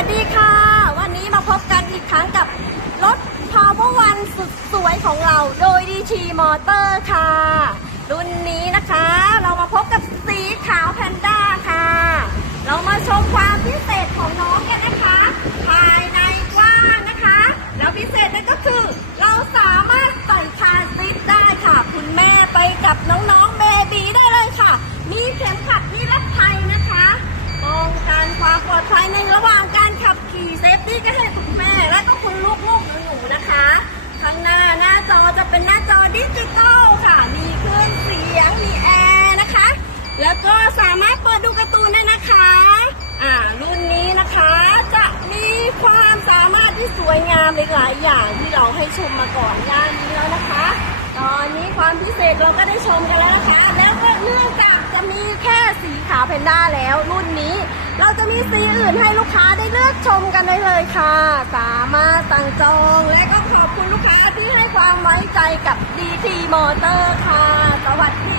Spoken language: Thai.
วัสดีค่ะ วันนี้มาพบกันอีกครั้งกับรถ Power One สุดสวยของเรา โดย DT Motor ค่ะ รุ่นนี้นะคะ เรามาพบกับสีขาวแพนด้าค่ะ เรามาชมความพิเศษของน้องกันนะคะ ภายในกว้างนะคะ แล้วพิเศษนั่นก็คือเราสามารถใส่คาร์ซีทได้ค่ะ คุณแม่ไปกับน้องๆเบบีได้เลยค่ะ มีเข็มขัดนิรภัยนะคะป้องกันความปลอดภัยในระหว่างการขับขี่เซฟตี้ก็ให้คุณแม่ และก็คุณลูกๆหนูๆนะคะ ข้างหน้าหน้าจอจะ เป็นหน้าจอดิจิตอลค่ะ มีเครื่องเสียง มีแอร์นะคะ แล้วก็สามารถเปิดดูการ์ตูนได้นะคะ อ่า รุ่นนี้นะคะจะมีความสามารถที่สวยงามหลายๆอย่างที่เราให้ชมมาก่อนหน้านี้แล้วนะคะ ตอนนี้ความพิเศษเราก็ได้ชมกันแล้วนะคะ แล้วก็เนื่องจากจะมีแค่สีขาวเพนด้าแล้ว รุ่นนี้เราจะมีสีอื่นให้ลูกค้าได้เลือกชมกันได้เลยค่ะ สามารถสั่งจองและก็ขอบคุณลูกค้า ไว้ใจกับดีทีมอเตอร์ค่ะ สวัสดี